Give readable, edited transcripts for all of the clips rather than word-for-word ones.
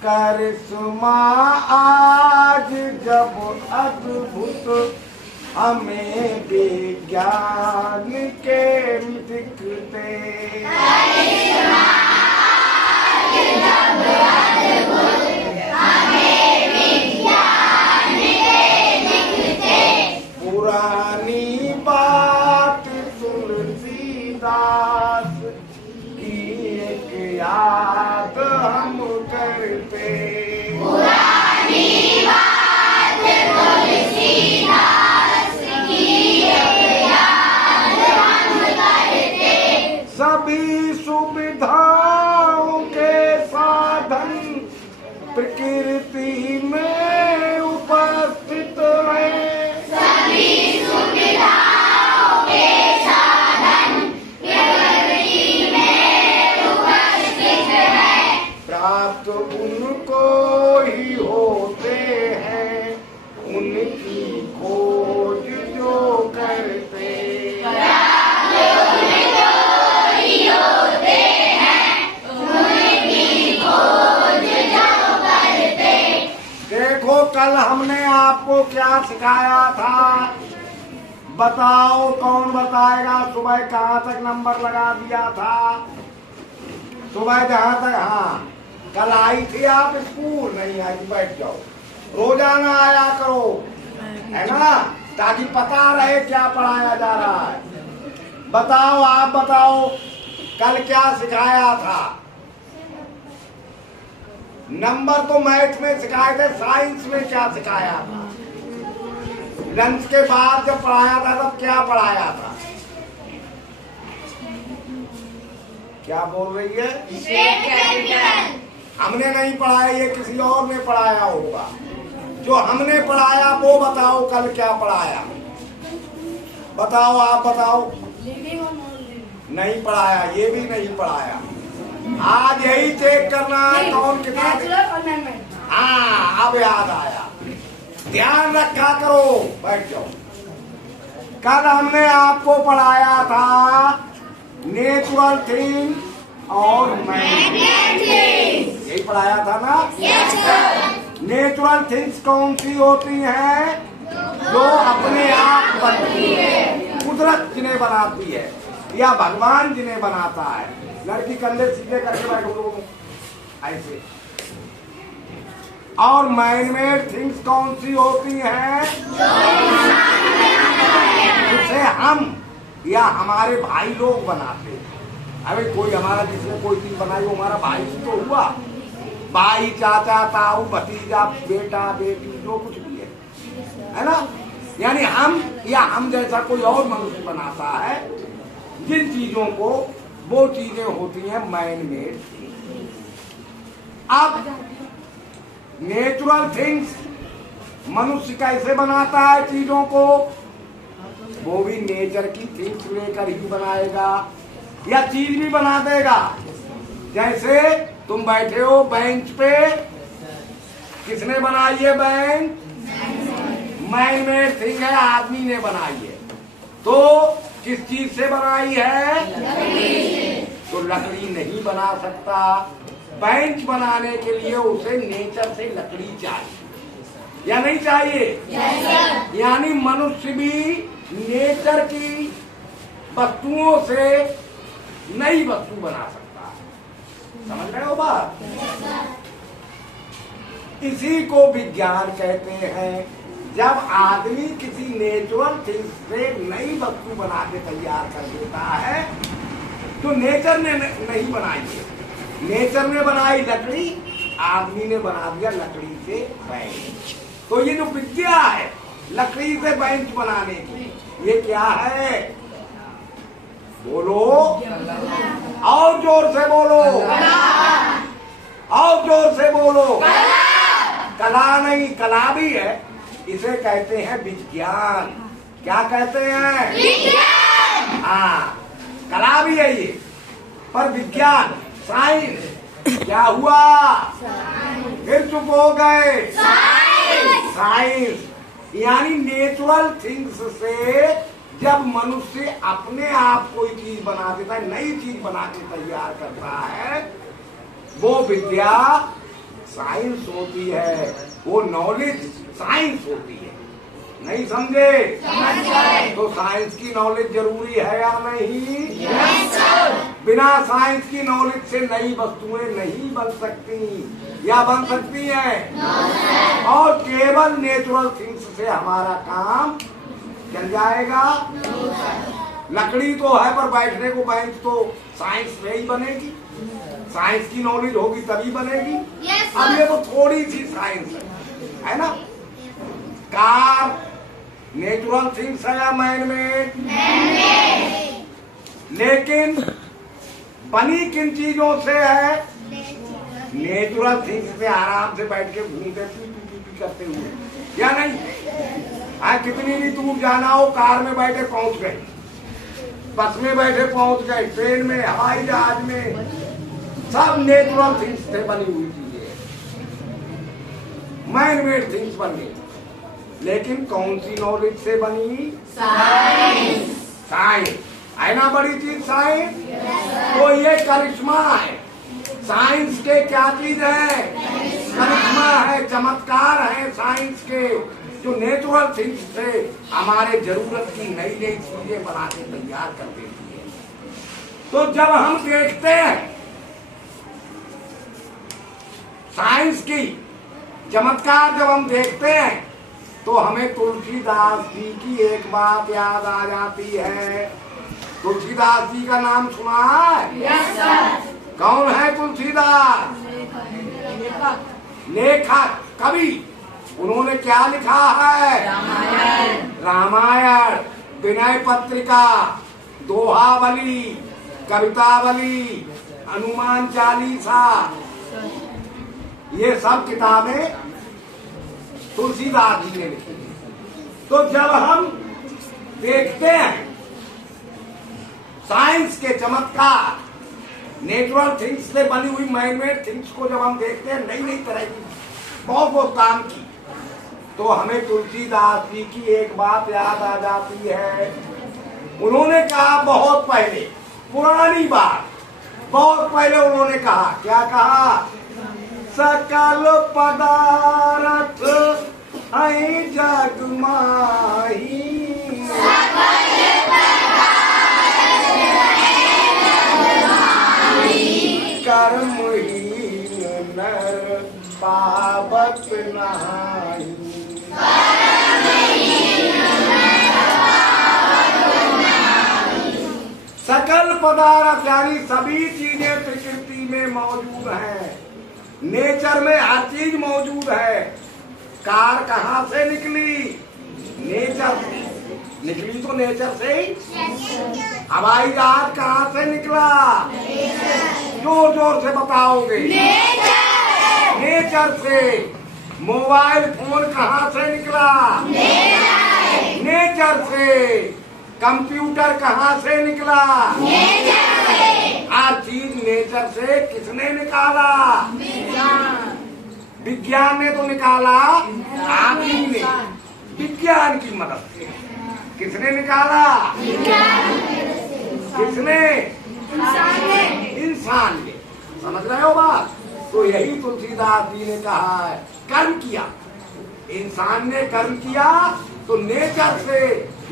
करिश्मा आज जब अद्भुत हमें विज्ञान के दिखते, करिश्मा आज जब अद्भुत हमें विज्ञान के दिखते, पुरानी बात तुलसीदास की एक याद हम करते, पुरानी बात तुलसीदास की एक याद हम करते, सभी सुविधाओं के साधन प्रकृति में उपस्थित हैं, सभी सुविधाओं के साधन प्रकृति में उपस्थित हैं, प्राप्त उनको ही होते हैं उनकी खोज जो करते, प्राप्त उनको ही होते हैं उनकी खोज जो करते। देखो कल हमने आपको क्या सिखाया था, बताओ कौन बताएगा। सुबह कहाँ तक नंबर लगा दिया था, सुबह जहाँ तक, हाँ कल आई थी आप स्कूल, नहीं आई बैठ जाओ, रोजाना आया करो, है ना, ताकि पता रहे क्या पढ़ाया जा रहा है। बताओ, आप बताओ कल क्या सिखाया था। नंबर तो मैथ में सिखाए थे, साइंस में क्या सिखाया था। लंच के बाद जब पढ़ाया था तब क्या पढ़ाया था, क्या बोल रही है। हमने नहीं पढ़ाया, ये किसी और ने पढ़ाया होगा। जो हमने पढ़ाया वो बताओ कल क्या पढ़ाया, बताओ, आप बताओ। नहीं पढ़ाया, ये भी नहीं पढ़ाया। आज यही चेक करना है कौन किताब। हाँ अब याद आया, ध्यान रखा करो, बैठ जाओ। कल हमने आपको पढ़ाया था नेचुरल थिंग और मैन, यही पढ़ाया था ना। नेचुरल थिंग्स कौन सी होती हैं, जो अपने आप बनती है, कुदरत जिन्हें बनाती है या भगवान जिन्हें बनाता है। लड़की कंधे सीधे करके बैठो दोनों ऐसे। और मैन मेड थिंग्स कौन सी होती हैं, जिसे हम या हमारे भाई लोग बनाते हैं। अरे कोई हमारा, जिसने कोई चीज बनाई वो हमारा भाई तो हुआ, भाई, चाचा, ताऊ, भतीजा, बेटा, बेटी, जो कुछ भी है ना। यानी हम या हम जैसा कोई और मनुष्य बनाता है जिन चीजों को, वो चीजें होती हैं मैन मेड। अब नेचुरल थिंग्स मनुष्य कैसे बनाता है चीजों को, वो भी नेचर की थिंग्स लेकर ही बनाएगा या चीज भी बना देगा। जैसे तुम बैठे हो बेंच पे, किसने बनाई है बेंच, मैन मेड थिंग है, आदमी ने बनाई है। तो किस चीज से बनाई है, तो लकड़ी नहीं बना सकता। बेंच बनाने के लिए उसे नेचर से लकड़ी चाहिए या नहीं चाहिए। यानी मनुष्य भी नेचर की वस्तुओं से नई वस्तु बना सकता है। समझ रहे हो बात। इसी को विज्ञान कहते हैं। जब आदमी किसी नेचुरल थिंग से नई वस्तु बना के तैयार कर देता है, तो नेचर ने नहीं बनाई है, नेचर ने बनाई लकड़ी, आदमी ने बना दिया लकड़ी से बेंच। तो ये जो विद्या है लकड़ी से बेंच बनाने की, ये क्या है, बोलो, और जोर से बोलो, और जोर से बोलो। कला नहीं, कला भी है, इसे कहते हैं विज्ञान। क्या कहते हैं, विज्ञान। हाँ, कला भी है ये, पर विज्ञान, साइंस। क्या हुआ, फिर चुप हो गए, साइंस। यानी नेचुरल थिंग्स से जब मनुष्य अपने आप कोई चीज बना देता है, नई चीज बना के तैयार करता है, वो विद्या साइंस होती है, वो नॉलेज साइंस होती है। नहीं समझे? तो साइंस की नॉलेज जरूरी है या नहीं? बिना साइंस की नॉलेज से नई वस्तुएं नहीं बन सकती या बन सकती हैं। और केवल नेचुरल थिंग्स से हमारा काम चल जाएगा। लकड़ी तो है पर बैठने को बेंच तो साइंस में ही बनेगी। साइंस की नॉलेज होगी तभी बनेगी। अब ये तो थोड़ी सी साइंस है ना। कार नेचुरल थिंग्स है या मैन मेड? लेकिन बनी किन चीजों से है? नेचुरल थिंग्स से। आराम से बैठ के घूमते पी करते हुए या नहीं? कितनी भी दूर जाना हो, कार में बैठे पहुंच गए, बस में बैठे पहुंच गए, ट्रेन में, हवाई जहाज में, सब नेचुरल थिंग्स से बनी हुई चीजें, मैन मेड थिंग्स बनी। लेकिन कौन सी नॉलेज से बनी? साइंस। साइंस है ना बड़ी चीज साइंस। तो ये करिश्मा है साइंस के। क्या चीज है? करिश्मा है, चमत्कार है साइंस के, जो नेचुरल थिंग्स से हमारे जरूरत की नई नई चीजें बना के तैयार कर देती है। तो जब हम देखते हैं साइंस की चमत्कार, जब हम देखते हैं तो हमें तुलसीदास जी की एक बात याद आ जाती है। तुलसीदास जी का नाम सुना है? Yes sir. कौन है तुलसीदास? लेखक, कवि। उन्होंने क्या लिखा है? रामायण। रामायण, विनय पत्रिका, दोहावली, कवितावली, हनुमान चालीसा, ये सब किताबें तुलसीदास जी ने लिखी। तो जब हम देखते हैं साइंस के चमत्कार, नेचुरल थिंग्स से बनी हुई मैन मेड थिंग्स को जब हम देखते हैं नई नई तरह की बहुत बहुत काम की, तो हमें तुलसीदास जी की एक बात याद आ जाती है। उन्होंने कहा बहुत पहले, पुरानी बात, बहुत पहले उन्होंने कहा, क्या कहा? सकल पदार्थ है जग माही, कर्महीन नर पावत नाही। सकल पदार्थ यानी सभी चीजें प्रकृति में मौजूद हैं, नेचर में हर चीज मौजूद है। कार कहाँ से निकली? नेचर से निकली, तो नेचर से ही। हवाई जहाज कहाँ से निकला? जोर जोर से बताओगे। नेचर से। मोबाइल फोन कहाँ से निकला? नेचर से। कंप्यूटर कहाँ से निकला? हर चीज नेचर से। किसने निकाला? विज्ञान ने तो निकाला, आदमी ने विज्ञान की मदद से। किसने निकाला? किसने? इंसान ने। समझ रहे हो बात? तो यही तुलसीदास जी ने कहा है, कर्म किया, इंसान ने कर्म किया तो नेचर से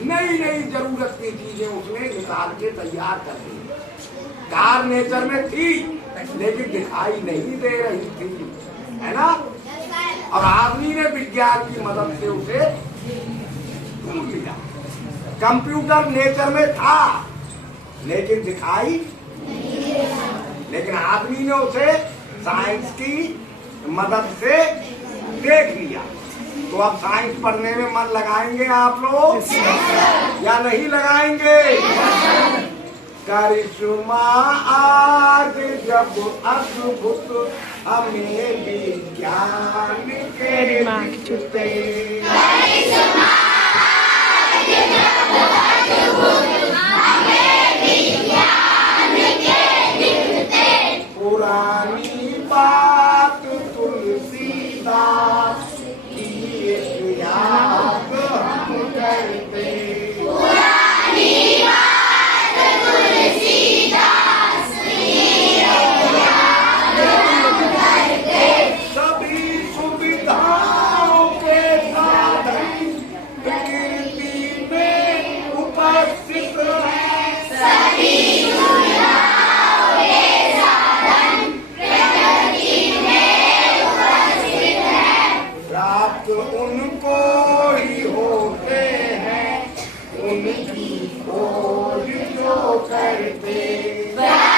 नई नई जरूरत की चीजें उसने निकाल के तैयार कर दी। कार नेचर में थी लेकिन दिखाई नहीं दे रही थी, है ना। और आदमी ने विज्ञान की मदद से उसे ढूंढ लिया। कंप्यूटर नेचर में था लेकिन दिखाई, लेकिन आदमी ने उसे साइंस की मदद से देख लिया। तो अब साइंस पढ़ने में मन लगाएंगे आप लोग या नहीं लगाएंगे? करिश्मा आज जब अद्भुत हमें विज्ञान के दिखते, पुरानी बात तुलसीदास की याद हम करते, सब उनको ही होते हैं, उनकी खोज जो करते।